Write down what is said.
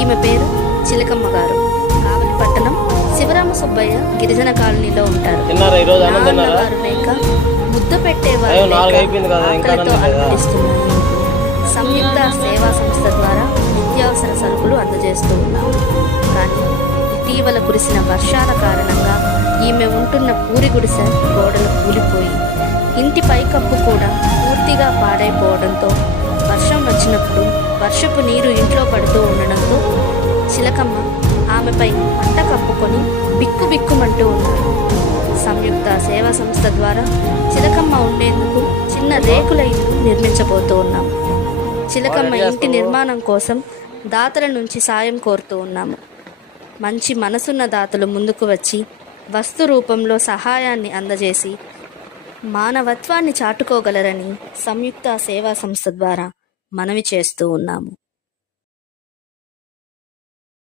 ఈమె పేరు చిలకమ్మ గారు. కావలి పట్టణం శివరామ సుబ్బయ్య గిరిజన కాలనీలో ఉంటారు. నాన్నగారు లేక ముద్ద పెట్టేవారు ఆకలితో అలమటిస్తున్న ఈమెకు సంయుక్త సేవా సంస్థ ద్వారా నిత్యావసర సరుకులు అందజేస్తూ ఉన్నాము. కానీ ఇటీవల కురిసిన వర్షాల కారణంగా ఈమె ఉంటున్న పూరి గుడిసె గోడలు కూలిపోయి ఇంటి పైకప్పు కూడా పూర్తిగా పాడైపోవడంతో వర్షం వచ్చినప్పుడు వర్షపు నీరు ఇంట్లో పడుతూ ఉండడంతో చిలకమ్మ ఆమెపై మంట కప్పుకొని బిక్కుబిక్కుమంటూ ఉన్నారు. సంయుక్త సేవా సంస్థ ద్వారా చిలకమ్మ ఉండేందుకు చిన్న రేకుల ఇల్లు నిర్మించబోతూ ఉన్నాము. చిలకమ్మ ఇంటి నిర్మాణం కోసం దాతల నుంచి సాయం కోరుతూ ఉన్నాము. మంచి మనసున్న దాతలు ముందుకు వచ్చి వస్తు రూపంలో సహాయాన్ని అందజేసి మానవత్వాన్ని చాటుకోగలరని సంయుక్త సేవా సంస్థ ద్వారా మనవి చేస్తూ ఉన్నాము.